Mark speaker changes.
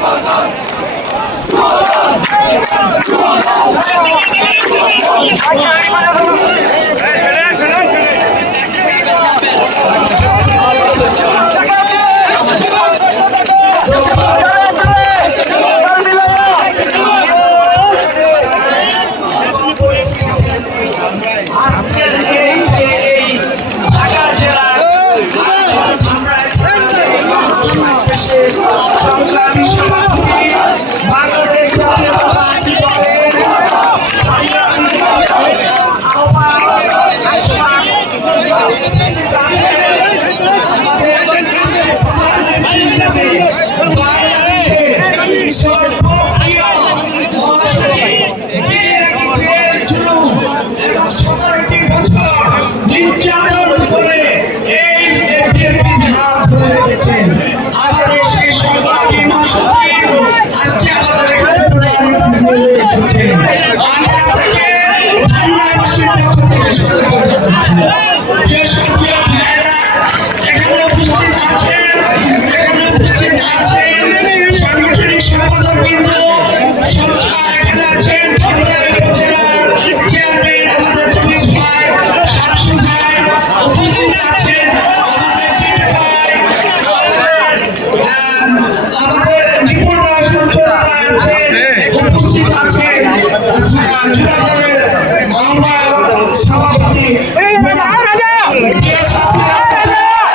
Speaker 1: Come on! সংগ্রামী সভাপতি বাংলাদেশ জাতীয়তাবাদী দলের Thank you. আমাদের সেই সন্তান আজকে আমাদের আমরা থেকে বাংলাবাসীর পক্ষ থেকে সভাপতি